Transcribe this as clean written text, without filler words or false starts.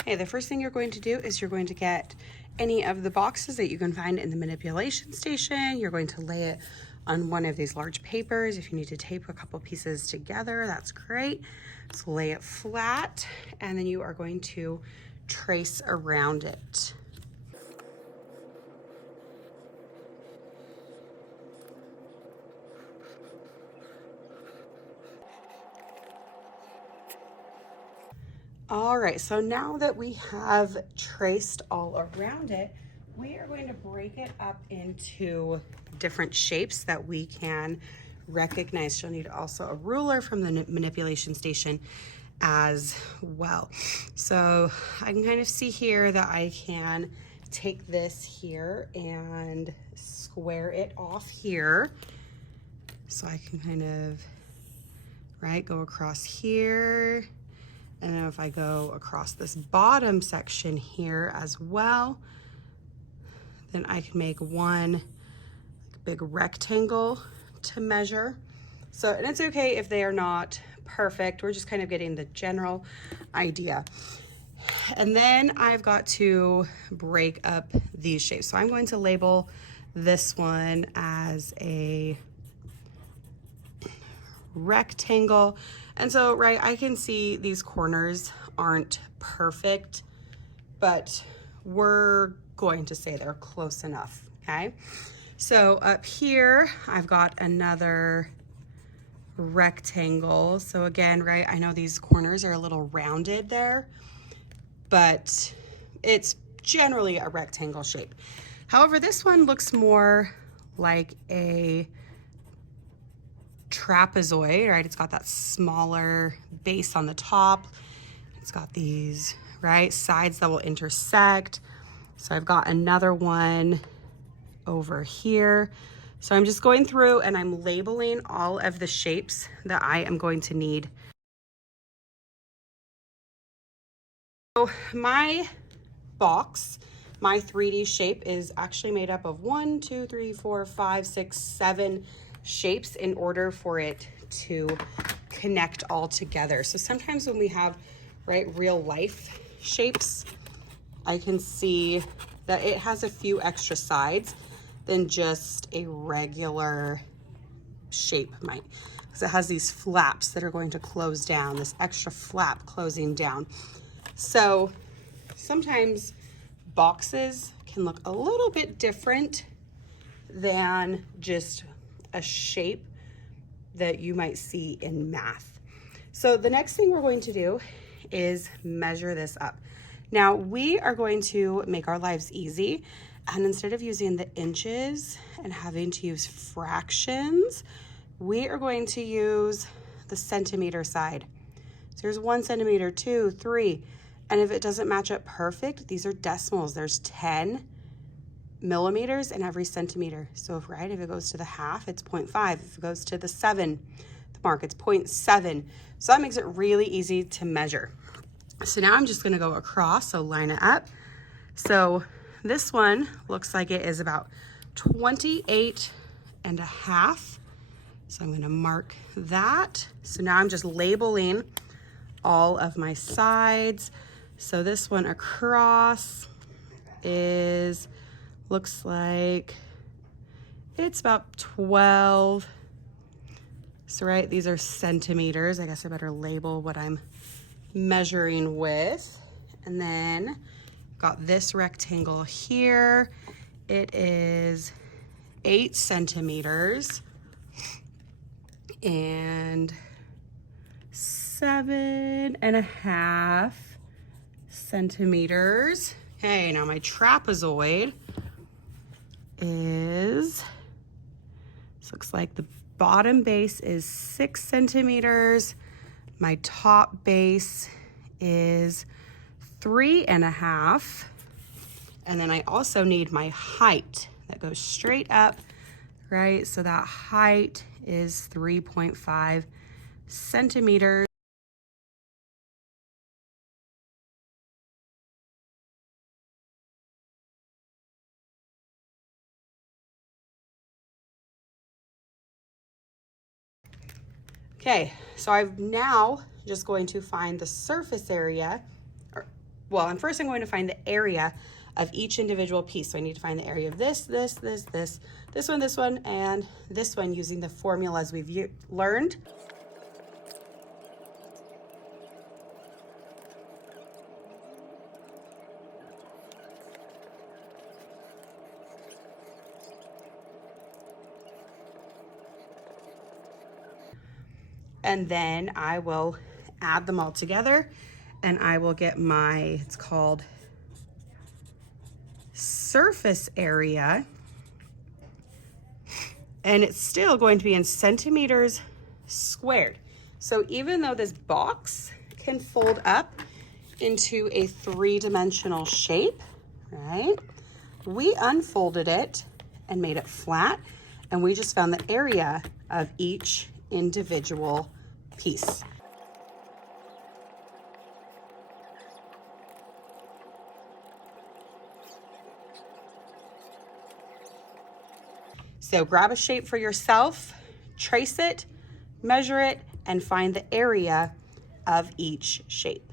Okay, the first thing you're going to do is you're going to get any of the boxes that you can find in the manipulation station. You're going to lay it on one of these large papers. If you need to tape a couple pieces together, that's great. So lay it flat, and then you are going to trace around it. All right, so now that we have traced all around it, we are going to break it up into different shapes that we can recognize. You'll need also a ruler from the manipulation station as well. So I can kind of see here that I can take this here and square it off here. So I can kind of, right, go across here. And then if I go across this bottom section here as well, then I can make one big rectangle to measure. So, and it's okay if they are not perfect. We're just kind of getting the general idea. And then I've got to break up these shapes. So I'm going to label this one as a rectangle. And so, right, I can see these corners aren't perfect, but we're going to say they're close enough, okay? So up here, I've got another rectangle. So again, right, I know these corners are a little rounded there, but it's generally a rectangle shape. However, this one looks more like a trapezoid, right? It's got that smaller base on the top. It's got these, right, sides that will intersect. So I've got another one over here. So I'm just going through and I'm labeling all of the shapes that I am going to need. So my box, my 3D shape is actually made up of 1, 2, 3, 4, 5, 6, 7 shapes in order for it to connect all together. So sometimes when we have, right, real life shapes, I can see that it has a few extra sides than just a regular shape might, because it has these flaps that are going to close down, this extra flap closing down. So sometimes boxes can look a little bit different than just a shape that you might see in math. So the next thing we're going to do is measure this up. Now we are going to make our lives easy, and instead of using the inches and having to use fractions, we are going to use the centimeter side. So here's 1 centimeter, 2, 3, and if it doesn't match up perfect, these are decimals. There's 10 millimeters in every centimeter. So if it goes to the half, it's 0.5. If it goes to the 7, the mark, it's 0.7. So that makes it really easy to measure. So now I'm just gonna go across, so line it up. So this one looks like it is about 28 and a half. So I'm gonna mark that. So now I'm just labeling all of my sides. So this one across looks like it's about 12. So right, these are centimeters. I guess I better label what I'm measuring with. And then got this rectangle here. It is 8 centimeters and 7.5 centimeters. Okay, now my trapezoid this looks like the bottom base is 6 centimeters. My top base is 3.5. And then I also need my height that goes straight up, right? So that height is 3.5 centimeters. Okay, so I'm now just going to find the surface area, or well, and first I'm going to find the area of each individual piece. So I need to find the area of this one, and this one using the formulas we've learned. And then I will add them all together, and I will get my, it's called surface area, and it's still going to be in centimeters squared. So even though this box can fold up into a 3-dimensional shape, right? We unfolded it and made it flat, and we just found the area of each individual piece. So grab a shape for yourself, trace it, measure it, and find the area of each shape.